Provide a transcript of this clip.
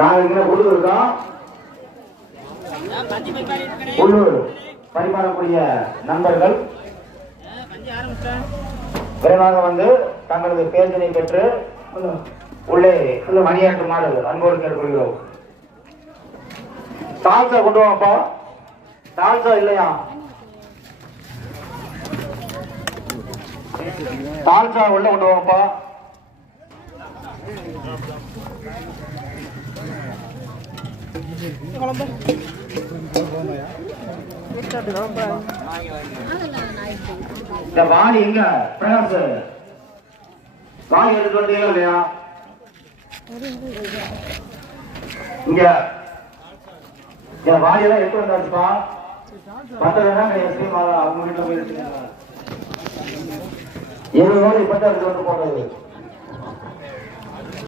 நாங்கள் இங்கே கொடுத்துருக்கோம். உள்ளூர் பரிமாறக்கூடிய நண்பர்கள் விரைவாக வந்து தங்களது பேர்தனை பெற்று உள்ளே மணியாற்றுமாறு அன்போடு கேட்டுக்கொள்கிறோம். தால்சா கொண்டு வாப்பா. தால்சா இல்லையா? தால்சா உள்ள கொண்டு வாப்பா. இந்த வாணி எங்க பிரகாஷ் வாணி எடுத்து வந்தீங்களா இல்லையா? இங்க வாணியெல்லாம் எடுத்து வந்தாச்சுப்பா. மற்றதான் அவங்க வீட்டுல போய் 20 ரூபாய் இப்பதான் எடுத்து வந்து போடுறது.